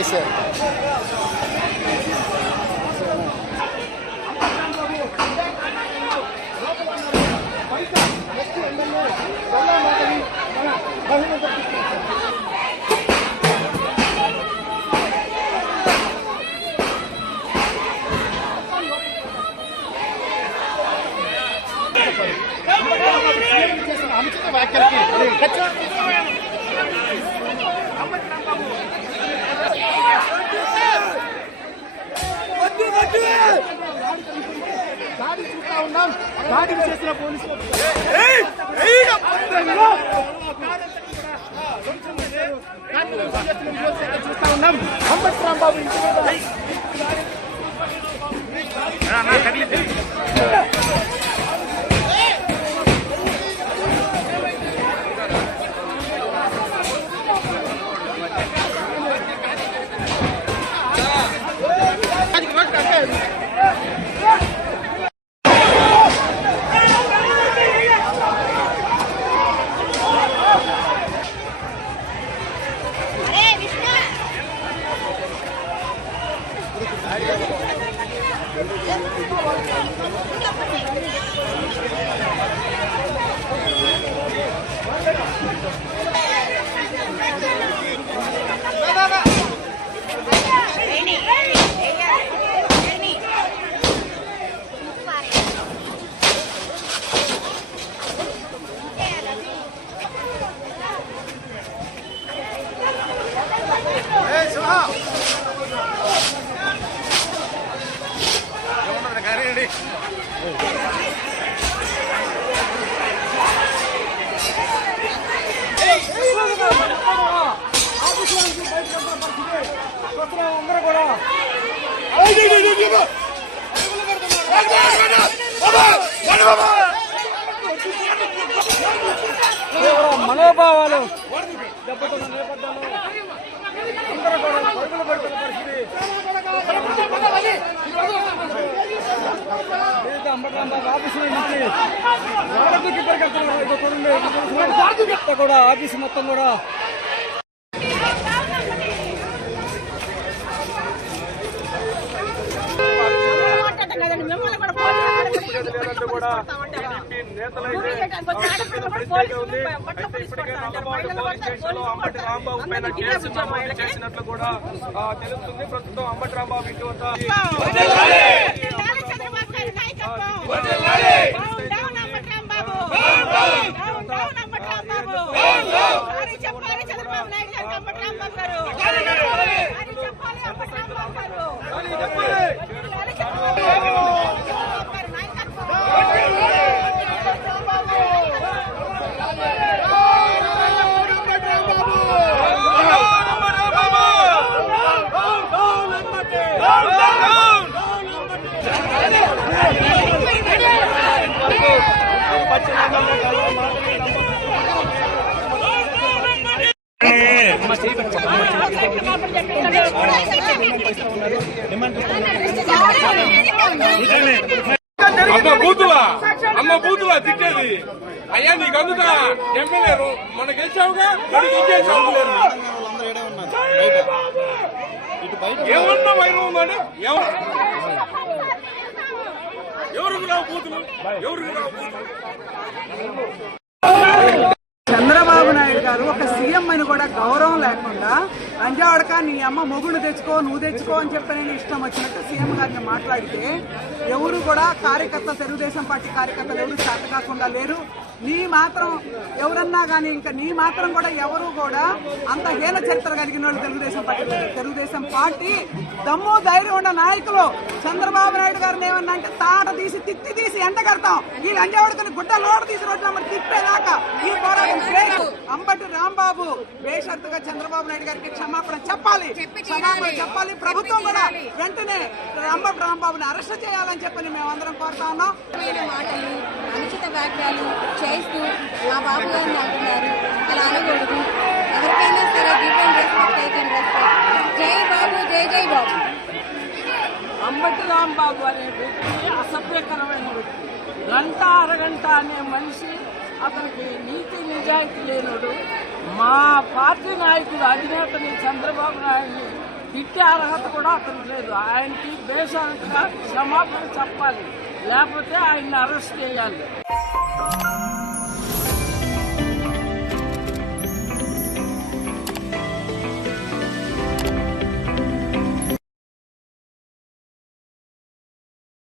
చేశారు. అనుచిత వ్యాఖ్యలకి దాడి చూస్తా ఉన్నాం. దాడి చేసిన పోలీసులు చూస్తా ఉన్నాం. అంబటి రాంబాబు ఇంటి మనోభావాలు దెబ్బతున్న నేపథ్యంలో అందరూ కూడా పరుగులు పెడుతున్న పరిస్థితి. అంబటి ఆఫీసుల నుంచి ఎవరికి పరిగెడుతున్నారు కూడా ఆఫీసు మొత్తం కూడా అంబటి రాంబాబు పైన కేసు నమోదు చేసినట్లు కూడా తెలుస్తుంది. ప్రస్తుతం అంబటి రాంబాబు ఇంటి వద్ద అమ్మ బూతులా తిట్టేది. అయ్యా నీకు అందుతా ఎమ్మెల్యే మన గెలిచావుగా ఏమన్నా వైరం ఉందండి. ఎవరికి రావు బూతులు, ఎవరికి రావు బూతులు. చంద్రబాబు నాయుడు గారు ఒక సీఎం అని కూడా గౌరవం లేకుండా లంజావడక నీ అమ్మ మొగుడు తెచ్చుకో నువ్వు తెచ్చుకో అని చెప్పి నేను ఇష్టం వచ్చినట్టు సీఎం గారిని మాట్లాడితే ఎవరు కూడా కార్యకర్త తెలుగుదేశం పార్టీ కార్యకర్తలు ఎవరు చేత కాకుండా లేరు. నీ మాత్రం ఎవరన్నా కానీ ఇంకా నీ మాత్రం కూడా ఎవరు కూడా అంత హీన చరిత్ర కలిగిన వాళ్ళు తెలుగుదేశం పార్టీ దమ్ము ధైర్యం ఉన్న నాయకులు చంద్రబాబు నాయుడు గారిని ఏమన్నా అంటే తాట తీసి తిత్తి తీసి ఎండ కడతాం. ఈ లంజావడకని గుడ్డ లోటు తీసి రోడ్ల మరి తిప్పేదాకా ఈ పోరాటం చేయకు. అంబటి రాంబాబు బేషరతుగా చంద్రబాబు నాయుడు గారికి క్షమాపణ చెప్పాలి. ప్రభుత్వం కూడా వెంటనే అంబటి రాంబాబుని అరెస్ట్ చేయాలని చెప్పని మేమందరం కోరుతా ఉన్నాం. మాటలు అనుచిత వ్యాఖ్యలు చేస్తూ మా బాబు గారిని అంటున్నారు. అలా అనకూడదు. ఎవరికైనా సరే గివెన్ రెస్పెక్ట్ అయితే రెస్పెక్ట్. జై బాబు, జై జై బాబు. అంబటి రాంబాబు అనే వ్యక్తి అసభ్యకరమైన వ్యక్తి. గంట అరగంట అనే మనిషి, అతనికి నీతి నిజాయితీ లేనుడు. మా పార్టీ నాయకుడు అధినేతని చంద్రబాబు నాయుడిని తిట్టే అర్హత కూడా అతనికి లేదు. ఆయనకి బేషరతుగా క్షమాపణ చెప్పాలి, లేకపోతే ఆయన్ని అరెస్ట్ చేయాలి.